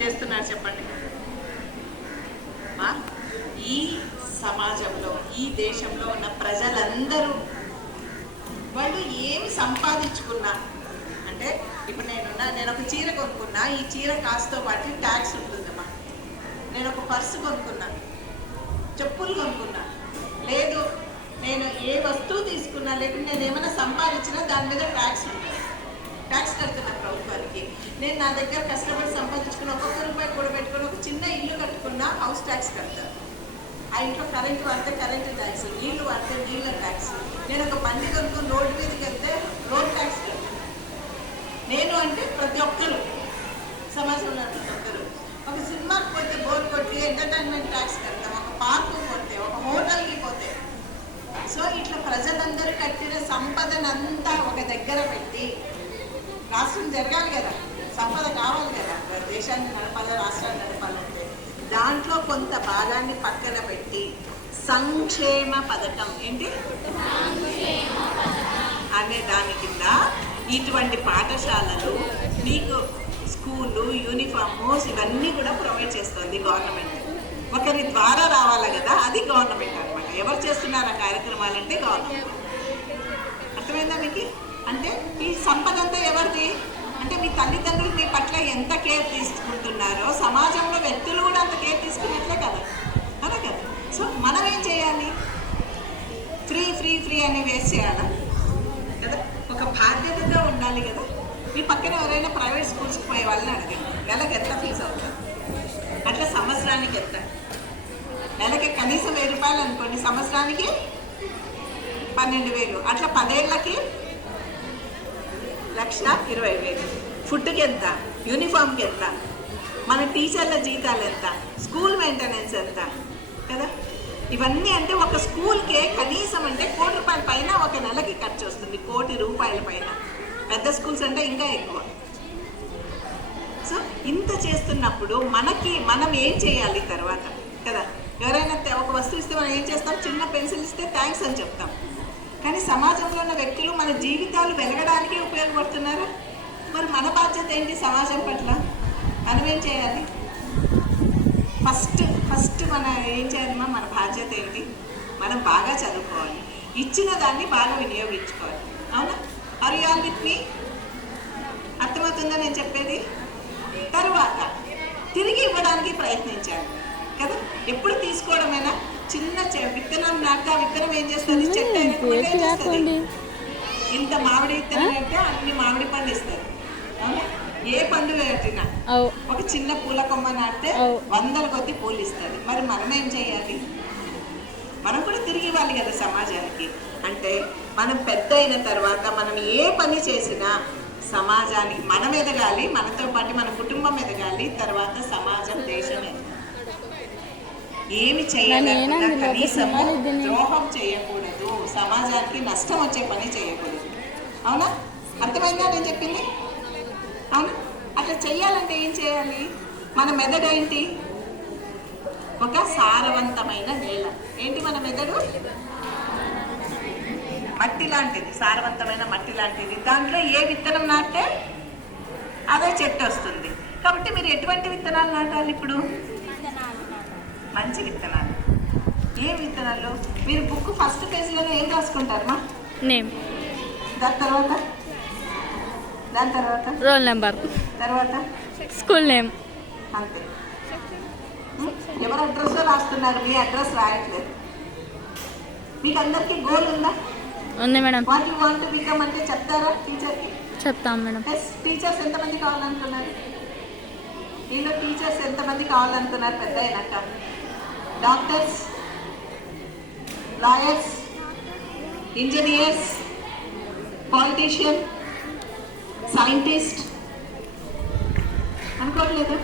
చేస్తున్నారు చెప్పండి. ఈ సమాజంలో ఈ దేశంలో ఉన్న ప్రజలందరూ వాళ్ళు ఏమి సంపాదించుకున్నా అంటే ఇప్పుడు నేను ఒక చీర కొనుక్కున్నా, ఈ చీర కాస్తో పాటు ట్యాక్స్ ఉంటుందమ్మా. నేను ఒక పర్సు కొనుక్కున్నా, చెప్పులు కొనుక్కున్నా, లేదు నేను ఏ వస్తువు తీసుకున్నా, లేకుంటే నేను ఏమైనా సంపాదించినా దాని మీద ట్యాక్స్ ఉంటుంది. ట్యాక్స్ కడుతున్నా ప్రభుత్వానికి. నేను నా దగ్గర కష్టపడి సంపాదించుకున్న ఒక్కొక్క రూపాయి కూడా పెట్టుకుని ఒక చిన్న ఇల్లు కట్టుకున్నా హౌస్ ట్యాక్స్ కడతాను. ఆ ఇంట్లో కరెంటు వాడితే కరెంటు ట్యాక్స్, నీళ్లు వాడితే నీళ్ళ ట్యాక్స్. నేను ఒక బండి కొనుక్కొని రోడ్డు మీదకి వెళ్తే రోడ్ ట్యాక్స్ కడతాను. నేను అంటే ప్రతి ఒక్కరు సమాజంలో ప్రతి ఒక్కరు. ఒక సినిమాకి పోతే బోర్ కొట్టి ఎంటర్టైన్మెంట్ ట్యాక్స్ కడతాం, ఒక పార్కు పోతే, ఒక హోటల్కి పోతే. సో ఇట్లా ప్రజలందరూ కట్టిన సంపదనంతా ఒక దగ్గర పెట్టి రాష్ట్రం జరగాలి కదా, సంపద కావాలి కదా, దేశాన్ని నడపాలి, రాష్ట్రాన్ని నడపాలంటే దాంట్లో కొంత భాగాన్ని పక్కన పెట్టి సంక్షేమ పథకం ఏంటి అనే దాని కింద ఇటువంటి పాఠశాలలు మీకు స్కూలు, యూనిఫామ్స్ ఇవన్నీ కూడా ప్రొవైడ్ చేస్తుంది గవర్నమెంట్. ఒకరి ద్వారా రావాలి కదా, అది గవర్నమెంట్ అనమాట. ఎవరు చేస్తున్నారు ఆ కార్యక్రమాలు అంటే గవర్నమెంట్. అర్థమైందా మీకు? అంటే ఈ సంపద అంతా ఎవరిది అంటే మీ తల్లిదండ్రులు మీ పట్ల ఎంత కేర్ తీసుకుంటున్నారో సమాజంలో వ్యక్తులు కూడా అంత కేర్ తీసుకున్నట్లే కదా, అదే కదా. సో మనం ఏం చేయాలి? ఫ్రీ ఫ్రీ ఫ్రీ అని వేస్ట్ చేయాలా కదా, ఒక బాధ్యతగా ఉండాలి కదా. మీ పక్కన ఎవరైనా ప్రైవేట్ స్కూల్స్కి పోయే వాళ్ళని అడగండి, నెలకి ఎంత ఫీజు అవుతుంది, అట్లా సంవత్సరానికి ఎంత, నెలకి కనీసం 1000 రూపాయలు అనుకోండి, సంవత్సరానికి 12,000, అట్లా 10 ఏళ్ళకి 1,20,000. ఫుడ్కి ఎంత, యూనిఫామ్కి ఎంత, మన టీచర్ల జీతాలు ఎంత, స్కూల్ మెయింటెనెన్స్ ఎంత కదా. ఇవన్నీ అంటే ఒక స్కూల్కే కనీసం అంటే 1 కోటి రూపాయల పైన ఒక నెలకి ఖర్చు వస్తుంది, 1 కోటి రూపాయల పైన. పెద్ద స్కూల్స్ అంటే ఇంకా ఎక్కువ. సో ఇంత చేస్తున్నప్పుడు మనం ఏం చేయాలి తర్వాత కదా. ఎవరైనా ఒక వస్తువు ఇస్తే మనం ఏం చేస్తాం? చిన్న పెన్సిల్ ఇస్తే థ్యాంక్స్ అని చెప్తాం. కానీ సమాజంలో ఉన్న వ్యక్తులు మన జీవితాలు వెలగడానికి ఉపయోగపడుతున్నారా? మరి మన బాధ్యత ఏంటి సమాజం పట్ల? మనం ఏం చేయాలి? ఫస్ట్ మనం ఏం చేయాలమ్మా? మన బాధ్యత ఏంటి? మనం బాగా చదువుకోవాలి, ఇచ్చిన దాన్ని బాగా వినియోగించుకోవాలి. అవునా? Are you all with me? అర్థమవుతుందా నేను చెప్పేది? తర్వాత తిరిగి ఇవ్వడానికి ప్రయత్నించాలి కదా. ఎప్పుడు తీసుకోవడమేనా? చిన్న విత్తనం నాట, విత్తనం ఏం చేస్తుంది? చెట్టు అయినప్పుడు ఇంత మామిడి విత్తనం అంటే అన్ని మామిడి పండు ఇస్తుంది. అవునా? ఏ పండు వేటినా ఒక చిన్న పూల కొమ్మ నాటితే 100ల కొద్ది పూలు ఇస్తుంది. మరి మనం ఏం చేయాలి? మనం కూడా తిరిగి ఇవ్వాలి కదా సమాజానికి. అంటే మనం పెద్ద అయిన తర్వాత మనం ఏ పని చేసినా సమాజానికి మనం ఎదగాలి, మనతో పాటు మన కుటుంబం ఎదగాలి, తర్వాత సమాజం, దేశం ఎదగాలి. ఏమి చేయాలన్నా కనీసం ద్రోహం చేయకూడదు, సమాజానికి నష్టం వచ్చే పని చేయకూడదు. అవునా? అర్థమైందా నేను చెప్పింది? అవునా? అట్లా చెయ్యాలంటే ఏం చేయాలి? మన మెదడు ఏంటి? ఒక సారవంతమైన నేల. ఏంటి మన మెదడు? మట్టి లాంటిది, సారవంతమైన మట్టి లాంటిది. దాంట్లో ఏ విత్తనం నాటితే అదే చెట్టు వస్తుంది. కాబట్టి మీరు ఎటువంటి విత్తనాలు నాటాలి? ఇప్పుడు మంచి విత్తనాలు. ఏ విత్తనాలు? మీరు బుక్ ఫస్ట్ పేజీలో ఏం రాసుకుంటారమ్మా? నేమ్, దాని తర్వాత రోల్ నెంబర్, తర్వాత స్కూల్ నేమ్, అంతే. ఎవరు అడ్రస్ రాస్తున్నారు? మీ అడ్రస్ రాయట్లేదు. మీకు అందరికీ గోల్ ఉందా? ఉంది madam. What you want to become అంటే చెప్తారా టీచర్కి? చెప్తాం మేడం. టీచర్స్ ఎంతమంది కావాలనుకున్నారు? దీనిలో టీచర్స్ ఎంతమంది కావాలనుకున్నారు పెద్ద అయినాక? Doctors, lawyers, engineers, politician, scientist అనుకోవట్లేదు.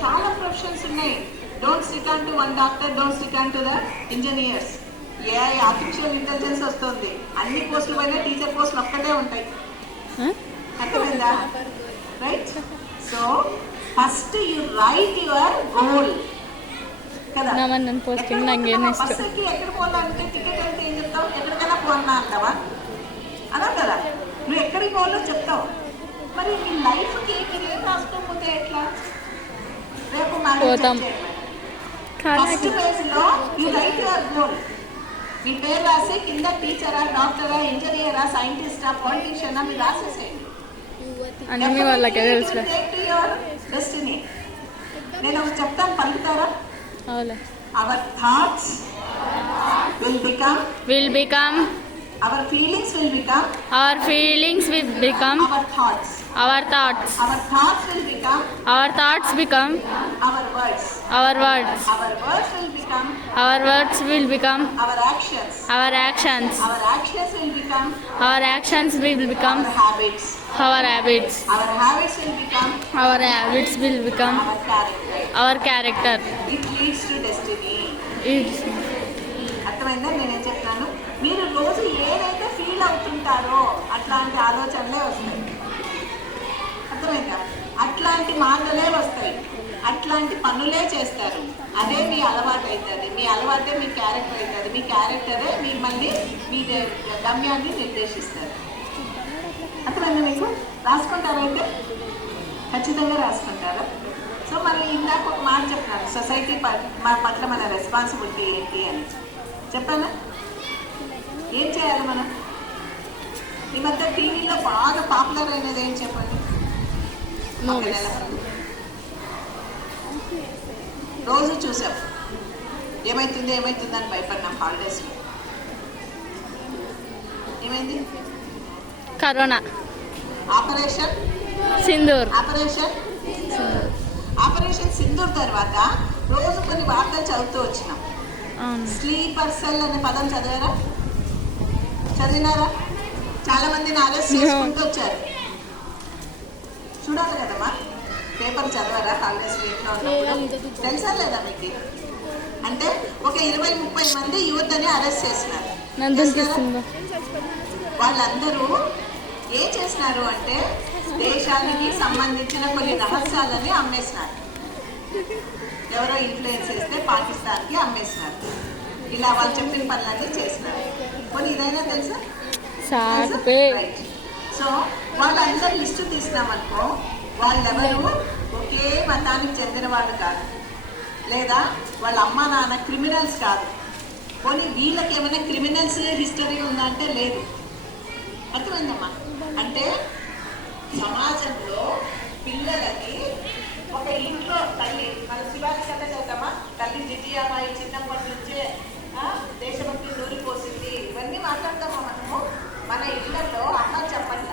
చాలా ప్రొఫెషన్స్ ఉన్నాయి. Don't stick on to one doctor, don't stick on to the engineers. AI, artificial intelligence వస్తుంది. అన్ని పోస్టులు పైన టీచర్ పోస్టులు ఒక్కటే ఉంటాయి. అర్థమైందా? Right. So first you right your goal కదా. బస్సుకి ఎక్కడ పోవాలంటే టికెట్ అంటే ఏం చెప్తావు? ఎక్కడికైనా పోన్నా అంటావా? అలా కదా. నువ్వు ఎక్కడికి పోవాలో చెప్తావు. మరి మీ లైఫ్కి మీరు ఏం రాసుకోకపోతే ఎట్లా? రేపు పోతాం. ఫస్ట్ పేజ్లో యూ రైట్ యువర్ గోల్. మీ పేరు రాసి కింద టీచరా, డాక్టరా, ఇంజనీరా, సైంటిస్టా, పాలిటీషియనా మీరు రాసేసేయండి. అన్నీ వాళ్ళకే తెలుసు. డెస్టినీ. నేను ఒకటి చెప్తాను, పలుకుతారా? అవులే. Our thoughts will become our feelings will become our feelings will become our thoughts. our thoughts Our thoughts will become our thoughts become our words. our words Our words will become our words will become our actions. our actions Our actions will become our actions will become our habits. our habits Our habits will become our habits will become our character. our character. It leads to destiny. It's అర్థమైందా నేనేం చెప్తాను? మీరు రోజు ఏదైతే feel అవుతుంటారో అట్లాంటి ఆలోచనలే వస్తాయి. అర్థమైందా? అట్లాంటి మాటలే వస్తాయి, అట్లాంటి పనులే చేస్తారు. అదే మీ అలవాటు అవుతుంది. మీ అలవాటే మీ క్యారెక్టర్ అవుతుంది. మీ క్యారెక్టరే మిమ్మల్ని మీ గమ్యాన్ని నిర్దేశిస్తారు. అర్థమైందా మీకు? రాసుకుంటారా? అయితే ఖచ్చితంగా రాసుకుంటారా? సో మరి ఇందాక ఒక మాట చెప్తున్నాను, సొసైటీ పట్ల మన రెస్పాన్సిబిలిటీ ఏంటి అని చెప్పానా? ఏం చేయాలి మనం? ఈ మధ్య టీవీలో బాగా పాపులర్ అయినది ఏం చెప్పండి? రోజు చూసాం, ఏమైతుంది అని భయపడినాం హాలిడేస్లో. ఏమైంది? Corona, operation Sindoor. Operation Sindoor తర్వాత రోజు కొన్ని వార్తలు చదువుతూ వచ్చినాం. స్లీపర్ సెల్ అనే పదం చదివినారా? చాలా మందిని అరెస్ట్ చేసుకుంటూ వచ్చారు. చూడాలి కదమ్మా, పేపర్ చదవరా హాలిడేస్ ఎట్లా ఉన్నప్పుడు? తెలుసా లేదా మీకు? అంటే ఒక 20-30 మంది యూత్ అని అరెస్ట్ చేసినారు. వాళ్ళందరూ ఏం చేసినారు అంటే దేశానికి సంబంధించిన కొన్ని రహస్యాలని అమ్మేసినారు. ఎవరో ఇన్ఫ్లుయెన్స్ చేస్తే పాకిస్తాన్కి అమ్మేసినారు. ఇలా వాళ్ళు చెప్పిన పనులన్నీ చేసినారు. కొన్ని ఇదైనా తెలుసా? సో వాళ్ళందరూ లిస్టు తీసినామనుకో, వాళ్ళెవరు ఒకే మతానికి చెందిన వాళ్ళు కాదు, లేదా వాళ్ళ అమ్మ నాన్న క్రిమినల్స్ కాదు. కొన్ని వీళ్ళకి ఏమైనా క్రిమినల్స్ హిస్టరీ ఉందంటే లేదు. అర్థమైందమ్మా? అంటే సమాజంలో పిల్లలకి ఒక ఇంట్లో తల్లి, మన శివాజీ కథ చదువుతామా? తల్లి జిజియాబాయి చిన్నప్పటి నుంచే దేశభక్తి నూరిపోసింది, ఇవన్నీ మాట్లాడతామా మనము? మన ఇళ్లలో అమ్మ చెప్పట్ల,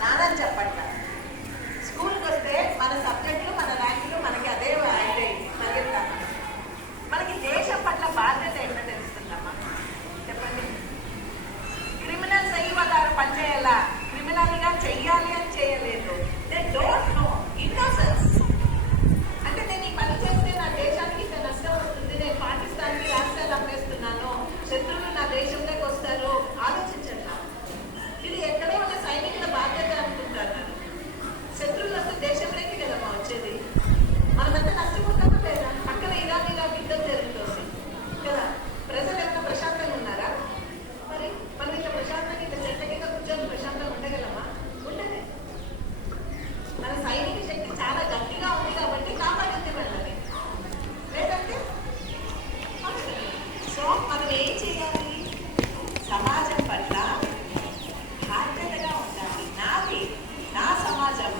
నాన్న చెప్పట్ల. స్కూల్కి వస్తే మన సబ్జెక్టులు, మన ర్యాంకులు మనకి అదే పరిగెత్తాం. మనకి దేశం పట్ల బాధ్యత ఏంటో తెలుస్తుందమ్మా? చెప్పండి. క్రిమినల్స్ అయ్యి వాళ్ళు పనిచేయాలా? క్రిమినల్గా చెయ్యాలి అని చేయలేదు. They don't know, innocence. అంటే నేను ఈ పని చేస్తే నా దేశానికి ఇంత నష్టం వస్తుంది, నేను పాకిస్తాన్కి రాష్ట్రాలు అమ్మేస్తున్నాను, శత్రువులు నా దేశంలోకి వస్తారు, ఆలోచించండి. ఇది ఎక్కడే ఉన్న సైనికుల బాధ్యత అనుకుంటారు. శత్రువులు వస్తే దేశంలోకి కదమ్మా వచ్చేది. మనమంతా నష్టపోతామా లేదా? పక్కన ఇరాన్ యుద్ధం జరుగుతుంది కదా, ప్రజలు ఏమైనా ప్రశాంతంగా ఉన్నారా? మరి మనం ఇట్లా ప్రశాంతంగా ఇట్లా చెట్ల కింద కూర్చొని ప్రశాంతంగా ఉండగలమా? ఉండలే. మన సైనిక శక్తి చాలా గట్టిగా ఉంది కాబట్టి కాపాడుతుంది వెళ్ళాలి, లేదంటే. సో మనం ఏం చేయాలి? సమాజం పట్ల బాధ్యతగా ఉండాలి. నాది, నా సమాజం.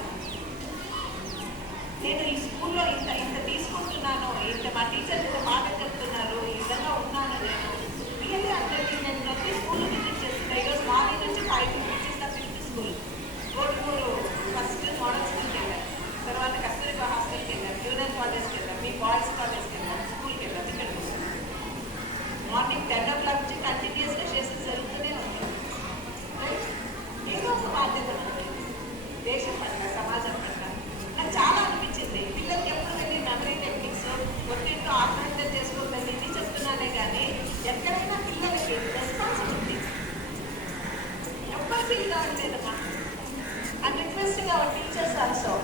నేను ఈ స్కూల్లో ఇంత తీసుకుంటున్నాను, మా టీచర్ ఇంత బాగా చెప్తున్నారు, ఈ విధంగా ఉన్నాను నేను. రియల్లీ అంటే నేను ప్రతి స్కూల్ విజిట్ చేస్తున్నాను. ఈరోజు మార్నింగ్ నుంచి 5 visit 5th school, Kotimuru first model స్కూల్కి వెళ్ళాను, తర్వాత కస్తూరిబా హాస్టల్కి వెళ్ళాను, జూనియర్ కాలేజ్కి వెళ్ళాను, మీ బాయ్స్ కాలేజ్కి వెళ్ళాను, స్కూల్కి వెళ్ళాను. ఇక్కడికి వస్తాను. మార్నింగ్ 10 o'clock నుంచి కంటిన్యూస్గా చేసి జరుగుతూనే ఉంది. ఏదో ఒక బాధ్యత దేశం పట్ల, సమాజం పట్ల. నాకు చాలా అనిపించింది. పిల్లలకి ఎప్పుడు వెళ్ళి మెమరీ టెక్నిక్స్, ఒత్తిడితో ఆత్మహత్య చేసుకోవద్దని ఇన్ని చెప్తున్నానే కానీ ఎక్కడైనా పిల్లలకి రెస్పాన్సిబిలిటీ ఎవ్వరు ఫీల్ కావట్లేదమ్మా. అండ్ రిక్వెస్ట్గా టీచర్స్ ఆల్సో,